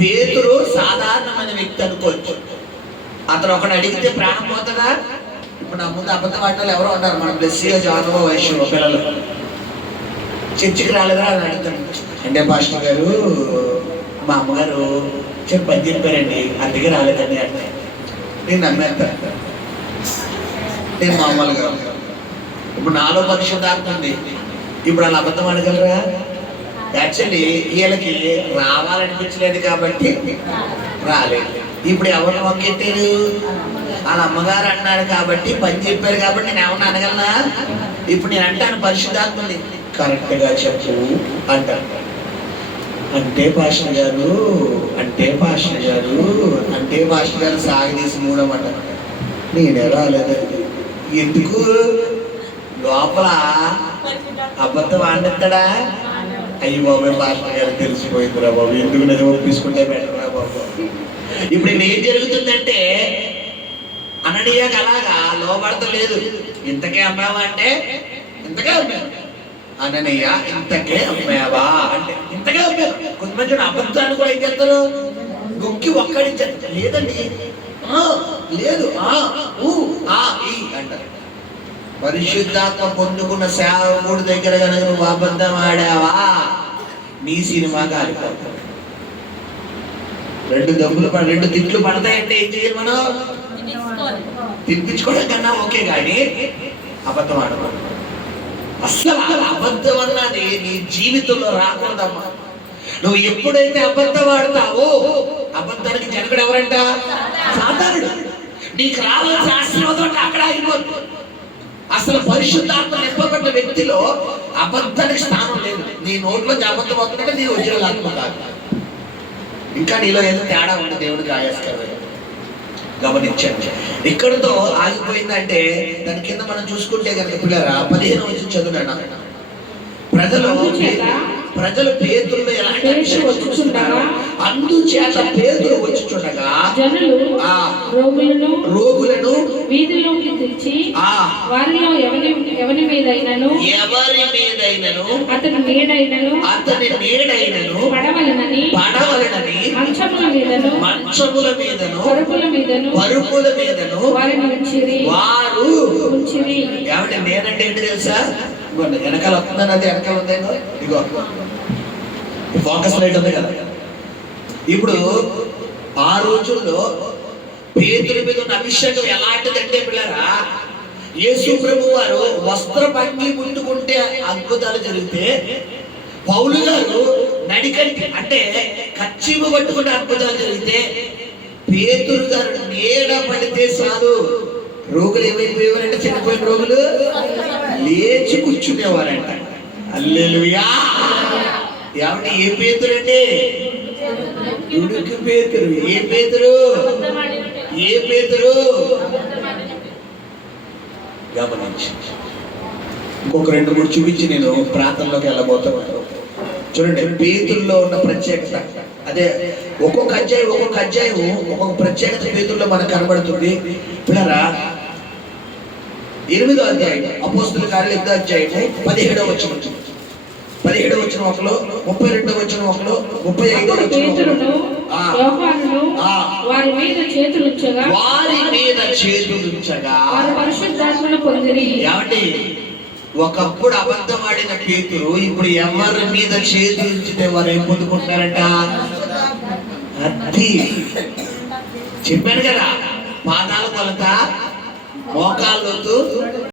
పేతురు సాధారణమైన వ్యక్తి అనుకోవచ్చు. అతను ఒకడు అడిగితే ప్రాణం పోతుందా? ఇప్పుడు నా ముందు అబద్ధం ఆటలు ఎవరో ఉన్నారు మన బ్లెస్సీగా జానుభవ వయసు పిల్లలు. చర్చికి రాలేదా అని అడుగుతాను అంటే పాస్టర్ గారు మా అమ్మగారు చెప్పి పని చెప్పారండి అందుకే రాలేదండి అంటే. నేను నమ్మేస్తా. నేను మామూలుగా. ఇప్పుడు నాలో పరిశుద్ధార్థం ఉంది ఇప్పుడు అలా అబద్ధం అడగలరా యాక్చువల్లీ వీళ్ళకి రావాలనిపించలేదు కాబట్టి రాలేదు. ఇప్పుడు ఎవరు మొక్కెట్టారు వాళ్ళ అమ్మగారు అన్నారు కాబట్టి పని చెప్పారు కాబట్టి నేను ఏమన్నా అనగలనా? ఇప్పుడు నేను అంటాను పరిశుద్ధాత్మని ఉంది. కరెక్ట్గా చెప్పు అంటాను అంటే పాస్టర్ గారు అంటే పాస్టర్ గారు అంటే పాస్టర్ గారు సాగదీసి మూడమాట. నేనే రాలేదండి ఎందుకు? లోపల అబద్ధం ఆడిస్తాడా? అయ్యి బాబు పాస్టర్ గారు తెలిసిపోయిందిరా బాబు. ఎందుకు నేను ఒప్పించుకుంటే బెటరా బాబు? ఇప్పుడు ఇక్కడ ఏం జరుగుతుందంటే అననీయకు అలాగా లోపడతలేదు ఇంతకే అమ్మావా అంటే? ఇంతకే అమ్మావు? అననీయ ఇంతకే అమ్మావా అంటే ఇంతకే అమ్మావు? కొంతమంది అబద్ధాన్ని కూడా ఏం చేస్తారు? నొక్కి ఒక్కడించారు లేదండి. ఆ, లేదు. ఆ ఊ ఆ ఈ అంటారు. పరిశుద్ధాత్మ పొందుకున్న సేవకుడి దగ్గర కనుక నువ్వు అబద్ధం ఆడావా? నీ సినిమా కాలిపోతుంది. రెండు దమ్ములు రెండు తిట్లు పడతాయంటే ఏం చేయాలి మనం? తిప్పించుకోవడం కన్నా ఓకే కానీ అబద్ధం ఆడకూడదు. అసలు అబద్ధం అన్నది నీ జీవితంలో రాకూడదమ్మా. నువ్వు ఎప్పుడైతే అబద్ధం ఆడతావో అబద్ధానికి జనకుడు ఎవరంట? సాధారణుడు నీకు రావాల్సిన ఆశీర్వాదం అక్కడ ఆగిపోతుంది. అసలు పరిశుద్ధాత్మ నింపబడ్డ వ్యక్తిలో అబద్ధానికి స్థానం లేదు. నీ నోట్లో అబద్ధం అవుతుందంటే నీ ఒరిజినల్ ఆత్మ కాదు. ఇంకా నీలో ఏదో తేడా ఉంటే దేవుడికి ఆయాస్కరమైన గమనించండి. ఇక్కడతో ఆగిపోయిందంటే దాని కింద మనం చూసుకుంటే కనుక పిల్లరా పదిహేను వచ్చి చదువు ప్రజలు ప్రజలు పేతుల్లో ఎలాంటి వచ్చుచుండగా అందుచేత పేతులు వచ్చుచుండగా జనులు ఆ రోగులను రోగులను వీధిలోకి తెచ్చి ఆ వారిలో ఎవరి ఎవరి మీదైనను ఎవరి మీదైనను అతని నీడైనను అతని నీడైనను పడవలనని పడవలనని మంచముల మీదను మంచముల మీదను పరుపుల మీదను పరుపుల మీదను వారిని ఉంచిరి. వారు ఉంచిరి. ఏమంటే నేనంటే ఏంటి తెలుసా? ఇదిగోండి వెనకాల వస్తుందని అది వెనకాల ఉందేందో? ఇదిగో. ఫోకస్ లైట్ ఉంది కదా. ఇప్పుడు ఆ రోజుల్లో పేతుల మీద ఉన్న అభిషేకం ఎలాంటిదంటే పిల్లరా యేసు ప్రభు వారు వస్త్ర పంగి ముందుకుంటే అద్భుతాలు జరిగితే పౌలు గారు నడికంటి అంటే కచ్చిమ పట్టుకుంటే అద్భుతాలు జరిగితే పేతురు గారు నీడ పడితే చాలు. రోగులు ఏమైపోయేవారంటే చనిపోయిన రోగులు? లేచి కూర్చునేవారంట. అల్లెలుయా! ఏమంటే ఏ పేతురండి అండి? పేతురు. ఏ పేతురు? ఏ పేతురు? గమనించి. ఇంకొక రెండు మూడు చూపించి నేను ప్రాంతంలోకి వెళ్ళబోతున్నాను చూడండి పేతుల్లో ఉన్న ప్రత్యేకత. అదే ఒక్కొక్క అధ్యాయం ఒక్కొక్క అధ్యాయం ఒక్కొక్క ప్రత్యేకత పేతుల్లో మనకు కనబడుతుంది. పిల్లరా ఎనిమిదో అధ్యాయం. అపోస్తుల కార్యాలు ఎనిమిదో అధ్యాయం. పదిహేడో వచ్చిన పదిహేడో వచ్చిన ఒకలో ముప్పై రెండో వచ్చిన ఒకలో ముప్పై ఐదో వచ్చిన. వారి మీద చేతులుంచగా వారి మీద చేతులుంచగా పరిశుద్ధాత్మను పొందిరి. ఏమండి? ఒకప్పుడు అబద్ధం ఆడిన పేతురు ఇప్పుడు ఎవరి మీద చేతులు ఉంచితే వారు ఏం పొందుకుంటారంట అది చెప్పాను కదా పాదాల కొలత మోకాళ్ళు